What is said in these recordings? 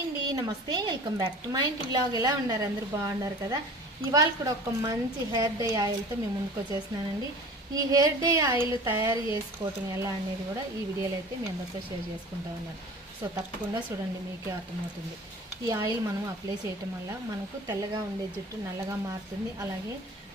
అండి నమస్తే welcome back to మా ఇంటి బ్లాగ్. ఎలా ఉన్నారు? అందరూ బాగున్నారు కదా? ఇవాళ కూడా ఒక మంచి హెయిర్ డే ఆయిల్తో మేము ముందుకొచ్చేస్తున్నానండి ఈ హెయిర్ డే ఆయిల్ తయారు చేసుకోవటం ఎలా అనేది కూడా ఈ వీడియోలో అయితే మీ అందరితో షేర్ చేసుకుంటా ఉన్నాను. సో తప్పకుండా చూడండి మీకే అర్థమవుతుంది. ఈ ఆయిల్ మనం అప్లై చేయటం వల్ల మనకు తెల్లగా ఉండే జుట్టు నల్లగా మారుతుంది. అలాగే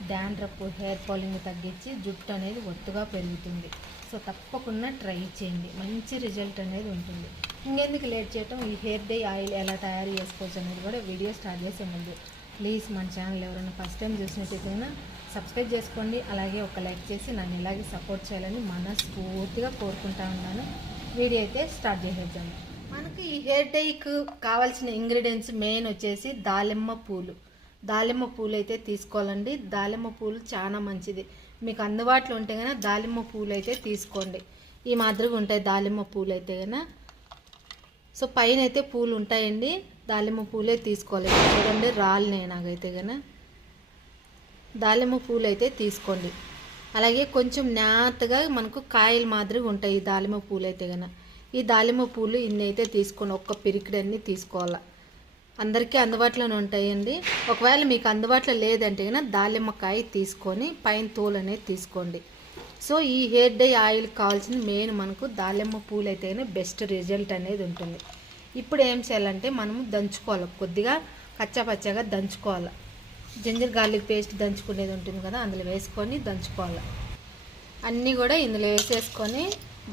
డాండ్రప్ హెయిర్ ఫాలింగ్ తగ్గించి జుట్టు అనేది ఒత్తుగా పెరుగుతుంది. సో తప్పకుండా ట్రై చేయండి. మంచి రిజల్ట్ అనేది ఉంటుంది. ఇంకెందుకు లేట్ చేయటం? ఈ హెయిర్ డే ఆయిల్ ఎలా తయారు చేసుకోవచ్చు అనేది కూడా వీడియో స్టార్ట్ చేసే ముందు. ప్లీజ్ మన ఛానల్ ఎవరైనా ఫస్ట్ టైం చూసినట్టయితేనా సబ్స్క్రైబ్ చేసుకోండి. అలాగే ఒక లైక్ చేసి నన్ను ఇలాగే సపోర్ట్ చేయాలని మనస్ఫూర్తిగా కోరుకుంటా ఉన్నాను. వీడియో అయితే స్టార్ట్ చేసేద్దాము మనకి ఈ హెయిర్ డైకి కావాల్సిన ఇంగ్రీడియంట్స్ మెయిన్ వచ్చేసి దాలిమ్మ పూలు. దాలిమ్మ పూలు అయితే తీసుకోవాలండి. దాలిమ్మ పూలు చాలా మంచిది. మీకు అందుబాటులో ఉంటే కనుక దాలిమ్మ పూలు అయితే తీసుకోండి. ఈ మాదిరిగా ఉంటాయి దాలిమ్మ పూలు అయితే కనుక సో పైన అయితే పూలు ఉంటాయండి. దాలిమ్మ పూలే తీసుకోవాలి. చూడండి రాలినాయి నాకైతే కనుక దాలిమ్మ పూలు అయితే తీసుకోండి. అలాగే కొంచెం నేతగా మనకు కాయలు మాదిరిగా ఉంటాయి ఈ దాలిమ్మ పూలు అయితే కనుక ఈ దాలిమ్మ పూలు ఇన్ని అయితే తీసుకోండి ఒక్క పిరికిడన్ని తీసుకోవాలి. అందరికీ అందుబాటులోనే ఉంటాయండి. ఒకవేళ మీకు అందుబాటులో లేదంటే కనుక దాలిమ్మకాయ తీసుకొని పైన తోలు అనేది తీసుకోండి. సో ఈ హెయిర్ డై ఆయిల్ కావాల్సిన మెయిన్ మనకు దాలిమ్మ పూలు అయితే బెస్ట్ రిజల్ట్ అనేది ఉంటుంది. ఇప్పుడు ఏం చేయాలంటే మనము దంచుకోవాలి. కొద్దిగా కచ్చా పచ్చగా దంచుకోవాలి. జింజర్ గార్లిక్ పేస్ట్ దంచుకునేది ఉంటుంది కదా అందులో వేసుకొని దంచుకోవాలి. అన్నీ కూడా ఇందులో వేసేసుకొని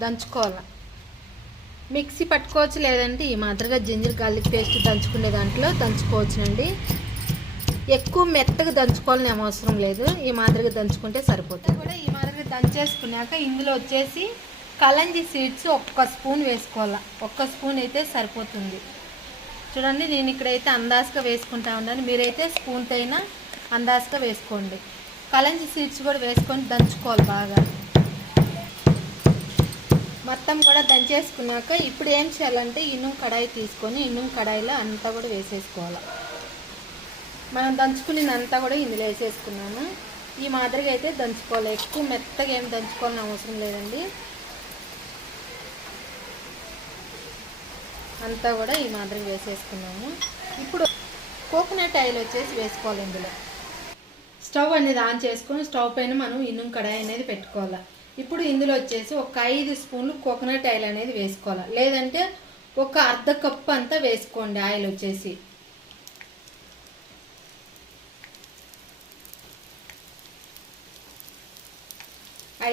దంచుకోవాలి. మిక్సీ పట్టుకోవచ్చు లేదంటే ఈ మాదిరిగా జింజర్ గార్లిక్ పేస్ట్ దంచుకునే దాంట్లో దంచుకోవచ్చునండి. ఎక్కువ మెత్తగా దంచుకోవాలని అవసరం లేదు. ఈ మాదిరిగా దంచుకుంటే సరిపోతుంది. కూడా ఈ మాదిరిగా దంచేసుకున్నాక ఇందులో వచ్చేసి కలంజి సీడ్స్ ఒక్క స్పూన్ వేసుకోవాలి. ఒక్క స్పూన్ అయితే సరిపోతుంది. చూడండి నేను ఇక్కడైతే అందాజుగా వేసుకుంటా ఉన్నాను. మీరైతే స్పూన్తో అయినా అందాజుగా వేసుకోండి. కలంజి సీడ్స్ కూడా వేసుకొని దంచుకోవాలి బాగా. మొత్తం కూడా దంచేసుకున్నాక ఇప్పుడు ఏం చేయాలంటే ఇనుం కడాయి తీసుకొని ఇనుం కడాయిలో అంతా కూడా వేసేసుకోవాలి. మనం దంచుకునేదంతా కూడా ఇందులో వేసేసుకున్నాను. ఈ మాదిరిగా అయితే దంచుకోవాలి. ఎక్కువ మెత్తగా ఏం దంచుకోవాలని అవసరం లేదండి. అంతా కూడా ఈ మాదిరిగా వేసేసుకున్నాము. ఇప్పుడు కోకోనట్ ఆయిల్ వచ్చేసి వేసుకోవాలి ఇందులో. స్టవ్ అనేది ఆన్ చేసుకొని స్టవ్ పైన మనం ఇనుం కడాయి అనేది పెట్టుకోవాలి. ఇప్పుడు ఇందులో వచ్చేసి ఒక ఐదు స్పూన్లు కోకోనట్ ఆయిల్ అనేది వేసుకోవాలి. లేదంటే ఒక అర్ధ కప్పు అంతా వేసుకోండి ఆయిల్ వచ్చేసి.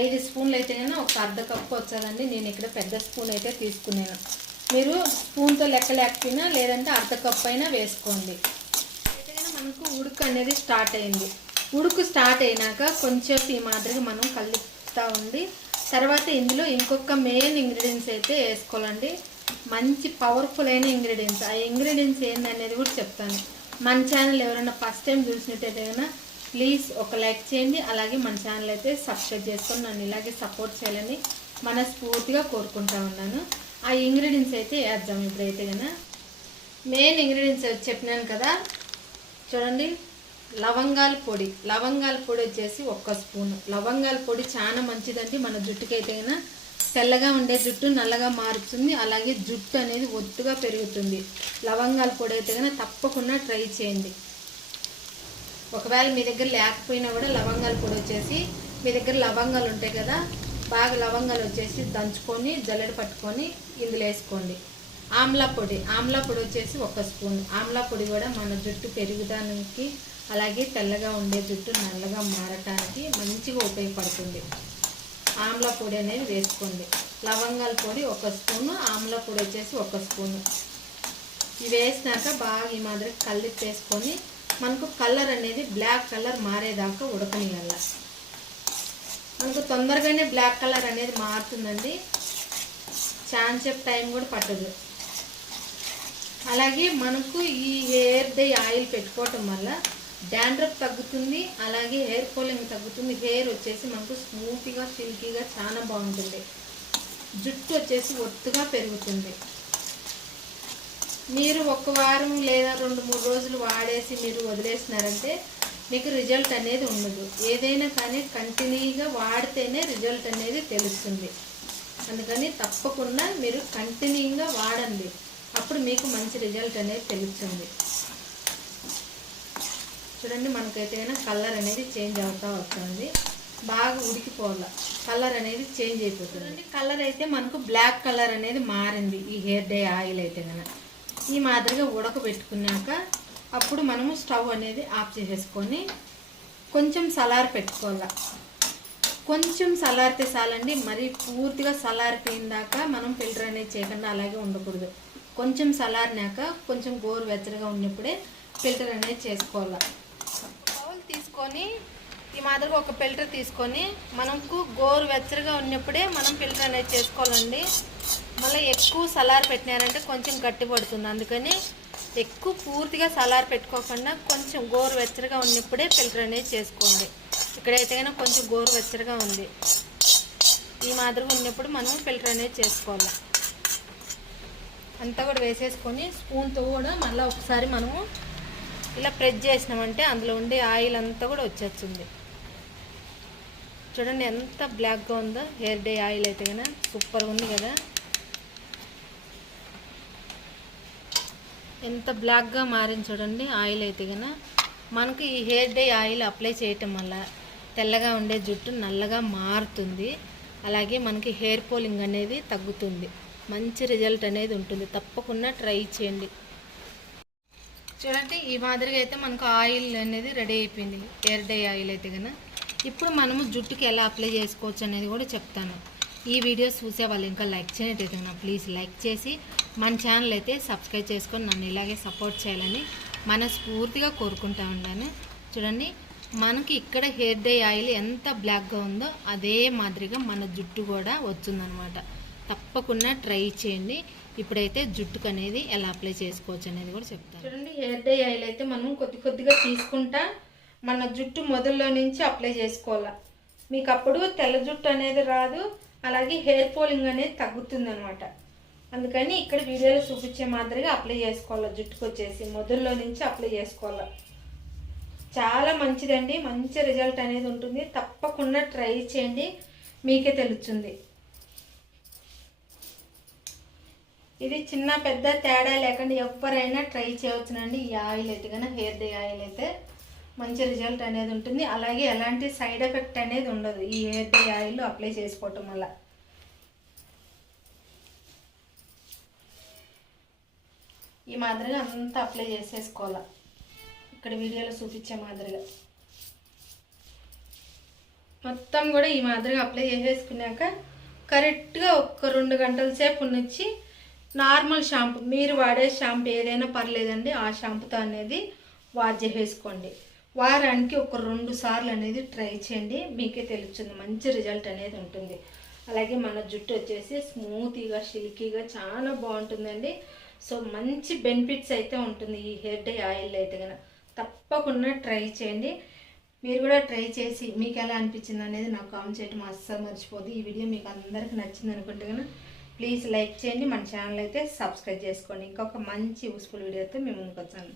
ఐదు స్పూన్లు అయితే కన్నా ఒక అర్ధ కప్పు వచ్చేదండి. నేను ఇక్కడ పెద్ద స్పూన్ అయితే తీసుకున్నాను. మీరు స్పూన్తో లెక్క లేకపోయినా లేదంటే అర్ధ కప్పు అయినా వేసుకోండి. అయితే మనకు ఉడుకు అనేది స్టార్ట్ అయింది. ఉడుకు స్టార్ట్ అయినాక కొంచెం ఈ మాదిరిగా మనం వస్తూ ఉండి తర్వాత ఇందులో ఇంకొక మెయిన్ ఇంగ్రీడియంట్స్ అయితే వేసుకోవాలండి. మంచి పవర్ఫుల్ అయిన ఇంగ్రీడియంట్స్ ఆ ఇంగ్రీడియంట్స్ ఏందనేది కూడా చెప్తాను. మన ఛానల్ ఎవరైనా ఫస్ట్ టైం చూసినట్టయితే కన్నా ప్లీజ్ ఒక లైక్ చేయండి. అలాగే మన ఛానల్ అయితే సబ్స్క్రైబ్ చేసుకొని నన్ను ఇలాగే సపోర్ట్ చేయాలని మనస్ఫూర్తిగా కోరుకుంటా ఉన్నాను. ఆ ఇంగ్రీడియంట్స్ అయితే వేద్దాం ఇప్పుడైతే కన్నా మెయిన్ ఇంగ్రీడియంట్స్ చెప్పినాను కదా. చూడండి. లవంగాల పొడి లవంగాల పొడి వచ్చేసి ఒక్క స్పూన్. లవంగాల పొడి చాలా మంచిదండి. మన జుట్టుకైతే తెల్లగా ఉండే జుట్టు నల్లగా మారుతుంది. అలాగే జుట్టు అనేది ఒత్తుగా పెరుగుతుంది. లవంగాల పొడి అయితే కనుక తప్పకుండా ట్రై చేయండి. ఒకవేళ మీ దగ్గర లేకపోయినా కూడా లవంగాల పొడి వచ్చేసి మీ దగ్గర లవంగాలు ఉంటాయి కదా బాగా లవంగాలు వచ్చేసి దంచుకొని జల్లెడ పట్టుకొని ఇందులో వేసుకోండి. ఆమ్లా పొడి. ఆమ్లా పొడి వచ్చేసి ఒక స్పూన్. ఆమ్లా పొడి కూడా మన జుట్టు పెరుగుదానికి అలాగే తెల్లగా ఉండే జుట్టు నల్లగా మారటానికి మంచిగా ఉపయోగపడుతుంది. ఆమ్లా పొడి అనేది వేసుకోండి. లవంగాల పొడి ఒక స్పూను ఆమ్లా పొడి వచ్చేసి ఒక స్పూను. ఇవి వేసినాక బాగా ఈ మాదిరి కలిపి వేసుకొని మనకు కలర్ అనేది బ్లాక్ కలర్ మారేదాకా ఉడకనియాల మనకు తొందరగానే బ్లాక్ కలర్ అనేది మారుతుందండి. చాన్సేపు టైం కూడా పట్టదు. అలాగే మనకు ఈ హెయిర్ డే ఆయిల్ పెట్టుకోవటం వల్ల డాండ్రఫ్ తగ్గుతుంది అలాగే హెయిర్ ఫాలింగ్ తగ్గుతుంది. హెయిర్ వచ్చేసి మనకు స్మూత్గా సిల్కీగా చాలా బాగుంటుంది. జుట్టు వచ్చేసి ఒత్తుగా పెరుగుతుంది. మీరు ఒక వారం లేదా రెండు మూడు రోజులు వాడేసి మీరు వదిలేసినారంటే మీకు రిజల్ట్ అనేది ఉండదు. ఏదైనా కానీ కంటిన్యూగా వాడితేనే రిజల్ట్ అనేది తెలుస్తుంది. అందుకని తప్పకుండా మీరు కంటిన్యూగా వాడండి. అప్పుడు మీకు మంచి రిజల్ట్ అనేది తెలుస్తుంది. చూడండి మనకైతే కలర్ అనేది చేంజ్ అవుతూ వస్తుంది. బాగా ఉడికిపోవాల. కలర్ అనేది చేంజ్ అయిపోతుంది. కలర్ అయితే మనకు బ్లాక్ కలర్ అనేది మారింది. ఈ హెయిర్ డే ఆయిల్ అయితే కనుక ఈ మాదిరిగా ఉడకబెట్టుకున్నాక అప్పుడు మనము స్టవ్ అనేది ఆఫ్ చేసేసుకొని కొంచెం సలార్ పెట్టుకోవాల. కొంచెం సలారితే చాలండి. మరి పూర్తిగా సలారిపోయిన దాకా మనం ఫిల్టర్ అనేది చేయకుండా అలాగే ఉండకూడదు. కొంచెం చల్లారినాక కొంచెం గోరు వెచ్చగా ఉన్నప్పుడే ఫిల్టర్ అనేది చేసుకోవాలి. బౌల్ తీసుకొని ఈ మాదిరిగా ఒక ఫిల్టర్ తీసుకొని మనకు గోరు వెచ్చగా ఉన్నప్పుడే మనం ఫిల్టర్ అనేది చేసుకోవాలండి. మళ్ళీ ఎక్కువ సలార్ పెట్టినారంటే కొంచెం గట్టి పడుతుంది. అందుకని ఎక్కువ పూర్తిగా సలార్ పెట్టుకోకుండా కొంచెం గోరు వెచ్చగా ఉన్నప్పుడే ఫిల్టర్ అనేది చేసుకోండి. ఇక్కడైతే కొంచెం గోరు వెచ్చగా ఉంది. ఈ మాదిరిగా ఉన్నప్పుడు మనం ఫిల్టర్ అనేది చేసుకోవాలి. అంతా కూడా వేసేసుకొని స్పూన్తో కూడా మళ్ళీ ఒకసారి మనము ఇలా ప్రెస్ చేసినామంటే అందులో ఉండే ఆయిల్ అంతా కూడా వచ్చేస్తుంది. చూడండి ఎంత బ్లాక్గా ఉందో హెయిర్ డే ఆయిల్ అయితే కదా సూపర్గా ఉంది కదా. ఎంత బ్లాక్గా మారింది చూడండి ఆయిల్ అయితే కదా మనకు ఈ హెయిర్ డే ఆయిల్ అప్లై చేయటం వల్ల తెల్లగా ఉండే జుట్టు నల్లగా మారుతుంది. అలాగే మనకి హెయిర్ పోలింగ్ అనేది తగ్గుతుంది. మంచి రిజల్ట్ అనేది ఉంటుంది. తప్పకుండా ట్రై చేయండి. చూడండి ఈ మాదిరిగా అయితే మనకు ఆయిల్ అనేది రెడీ అయిపోయింది. హెయిర్ డే ఆయిల్ అయితే కనుక ఇప్పుడు మనము జుట్టుకి ఎలా అప్లై చేసుకోవచ్చు అనేది కూడా చెప్తాను. ఈ వీడియోస్ చూసే వాళ్ళు ఇంకా లైక్ చేయనట్టయితే కనుక ప్లీజ్ లైక్ చేసి మన ఛానల్ అయితే సబ్స్క్రైబ్ చేసుకొని నన్ను ఇలాగే సపోర్ట్ చేయాలని మనస్ఫూర్తిగా కోరుకుంటా ఉన్నాను చూడండి మనకి ఇక్కడ హెయిర్ డే ఆయిల్ ఎంత బ్లాక్గా ఉందో అదే మాదిరిగా మన జుట్టు కూడా వచ్చిందనమాట. తప్పకుండా ట్రై చేయండి. ఇప్పుడైతే జుట్టుకు అనేది ఎలా అప్లై చేసుకోవచ్చు అనేది కూడా చెప్తాను. చూడండి హెయిర్ డే ఆయిల్ అయితే మనం కొద్ది కొద్దిగా తీసుకుంటా మన జుట్టు మొదల్లో నుంచి అప్లై చేసుకోవాలి. మీకు అప్పుడు తెల్ల జుట్టు అనేది రాదు అలాగే హెయిర్ పోలింగ్ అనేది తగ్గుతుంది అనమాట అందుకని ఇక్కడ వీడియోలో చూపించే మాదిరిగా అప్లై చేసుకోవాలి జుట్టుకు వచ్చేసి మొదల్లో నుంచి అప్లై చేసుకోవాలి. చాలా మంచిదండి మంచి రిజల్ట్ అనేది ఉంటుంది. తప్పకుండా ట్రై చేయండి. మీకే తెలుస్తుంది. ఇది చిన్న పెద్ద తేడా లేకుండా ఎవరైనా ట్రై చేయవచ్చునండి. ఈ ఆయిల్ అయితే కానీ హెయిర్ డే ఆయిల్ అయితే మంచి రిజల్ట్ అనేది ఉంటుంది. అలాగే ఎలాంటి సైడ్ ఎఫెక్ట్ అనేది ఉండదు ఈ హెయిర్ డే ఆయిల్ అప్లై చేసుకోవటం వల్ల. ఈ మాదిరిగా అంతా అప్లై చేసేసుకోవాలి. ఇక్కడ వీడియోలో చూపించే మాదిరిగా. మొత్తం కూడా ఈ మాదిరిగా అప్లై చేసేసుకున్నాక కరెక్ట్గా ఒక్క రెండు గంటల సేపు నుంచి నార్మల్ షాంపూ మీరు వాడే షాంపూ ఏదైనా పర్లేదండి ఆ షాంపూతో అనేది వాష్ చేసేసుకోండి. వారానికి ఒక రెండు సార్లు అనేది ట్రై చేయండి మీకే తెలుస్తుంది మంచి రిజల్ట్ అనేది ఉంటుంది. అలాగే మన జుట్టు వచ్చేసి స్మూతీగా సిల్కీగా చాలా బాగుంటుందండి. సో మంచి బెనిఫిట్స్ అయితే ఉంటుంది ఈ హెయిర్ డే ఆయిల్ అయితే కనుక తప్పకుండా ట్రై చేయండి. మీరు కూడా ట్రై చేసి మీకు ఎలా అనిపించింది అనేది నాకు కామెంట్ చేయడం అస్సలు మర్చిపోదు ఈ వీడియో మీకు అందరికీ నచ్చింది అనుకుంటే కనుక ప్లీజ్ లైక్ చేయండి మన ఛానల్ అయితే సబ్స్క్రైబ్ చేసుకోండి. ఇంకొక మంచి యూస్ఫుల్ వీడియోతో మేము ముందుకు వచ్చాను